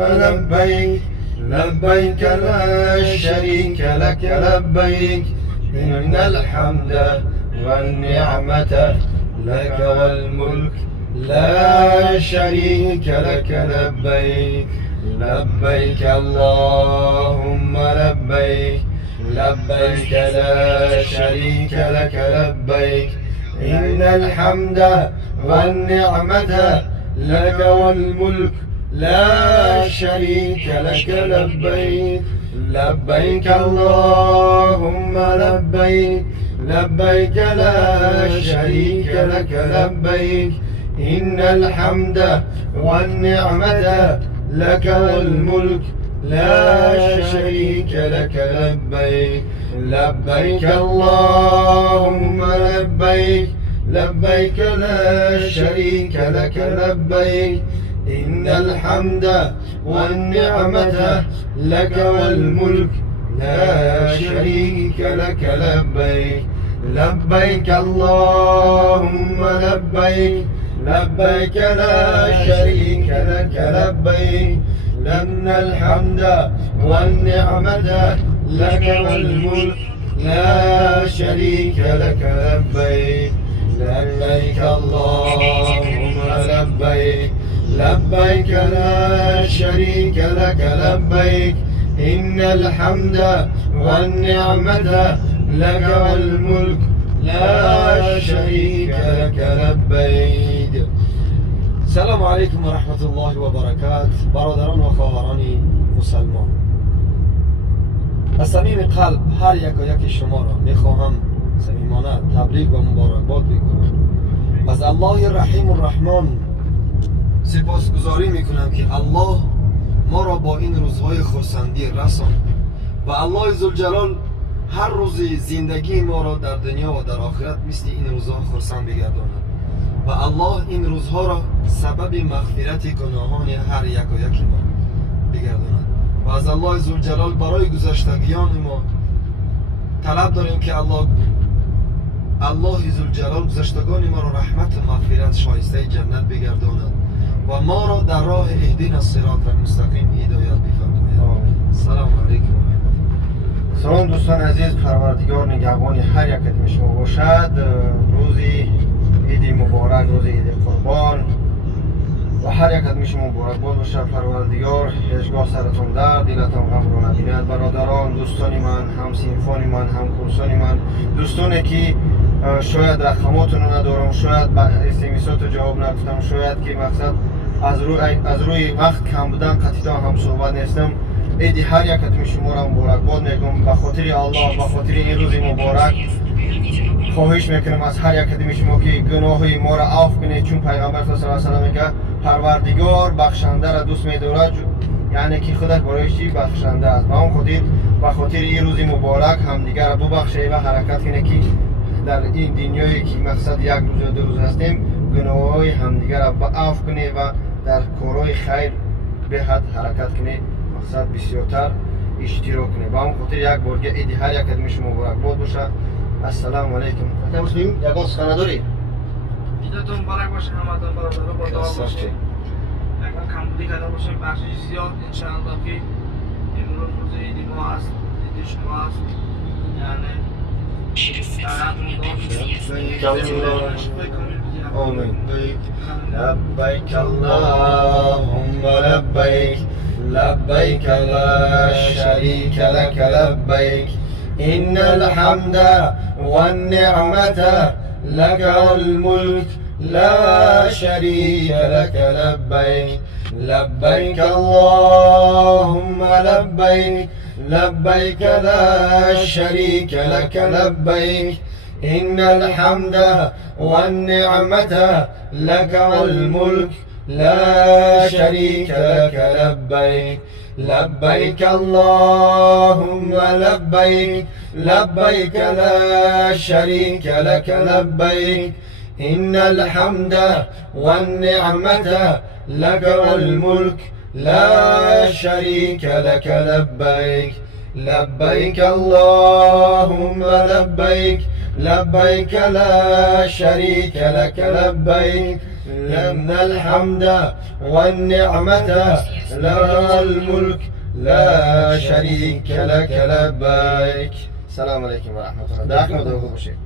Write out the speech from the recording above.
لبيك لبيك لا شريك لك لبيك إن الحمد والنعمة لك والملك لا شريك لك لبيك لبيك اللهم لبيك لبيك لا شريك لك لبيك إن الحمد والنعمة لك والملك لا شريك لك لبيك لبيك اللهم لبيك لبيك لا شريك لك لبيك إن الحمد والنعمة لك والملك لا شريك لك لبيك لبيك اللهم لبيك لبيك لا شريك لك لبيك إن الحمد والنعمة لك والملك لا شريك لك لبيك لبيك اللهم لبيك لبيك لا شريك لك لبيك لأن الحمد والنعمة لك والملك لا شريك لك لبيك لبيك اللهم لبيك لبيك لا شريك لك لبيك إن الحمد والنعمة لك والملك لا شريك لك لبيك. سلام علیکم و رحمت الله و برکات. برادران و خواهران مسلمان، از صمیم قلب هر یک و یک شما را میخواهم صمیمانه تبریک و مبارکباد بگویم. از الله رحیم الرحمن سپاسگزاری میکنم که الله ما را با این روزهای خرسندی رساند و الله ذوالجلال هر روز زندگی ما را در دنیا و در آخرت مثل این روزها خرسند بگرداند و الله این روزها را سبب مغفرت گناهان هر یک و یک ما بگرداند و از الله ذوالجلال برای گذشتگیان ما طلب داریم که الله ذوالجلال گذشتگان ما را رحمت و مغفرت شایسته جنت بگرداند و ما را در راه اهدینا الصراط المستقیم هدایت بفرماید. سلام علیکم. سلام دوستان عزیز، پروردگار نگهبان هر یک شما باشد. روز عید مبارک، روز عید قربان و هر یک شما مبارک باشد. پروردگار هیچگاه سرتان درد، دلتان غم را نبیند. برادران، دوستان من، هم صنفان من، هم کورسان من، دوستانی که شاید رقماتون رو ندارم، شاید اسمسات جواب نگفتم، شاید که مقصد از روی وقت کم بودن قطعا هم صحبت نیستم. عید هر یک شما را مبارکباد میگم. به خاطر الله، به خاطر این روز مبارک خواهش میکنم از هر یک شما که گناهی ما را عفو کنید، چون پیغمبر صلی الله علیه و سلم میگه پروردگار بخشنده را دوست می‌دارد، یعنی که خودش برایش بخشنده است. به خاطر این روز مبارک همدیگر را ببخشید و حرکت کنید که در این دنیایی که مقصد یک روز یا دو روز هستیم گناههای همدیگر را عفو کنید و در کارهای خیر به حد حرکت کنید، مقصد بسیارتر اشتراک کنید. با هم خاطر یک بار عید هر یک شما مبارکباد باشه. السلام علیکم. اگر مسلم یگان سخنه داری؟ عیدتون مبارک باشه همتون برادران، با دعا باشید. یگان کمبودی کرده باشیم بخشی زیاد انشاءالله که امروز روز عید ما هست، عید شما هست، یعنی آمین. لبیک اللهم لبیک لبیک لا شریک لک لبیک إن الحمد والنعمة لك والملك لا شريك لك لبيك لبيك اللهم لبيك لبيك لا شريك لك لبيك إن الحمد والنعمة لك والملك لا شريك لك لبيك لبيك اللهم لبيك لبيك لا شريك لك لبيك إن الحمد والنعمة لك والملك لا شريك لك لبيك لبيك اللهم لبيك لبيك لا شريك لك لبيك إن الحمد والنعمة لك والملك لا شريك لك لبيك. السلام عليكم ورحمة الله.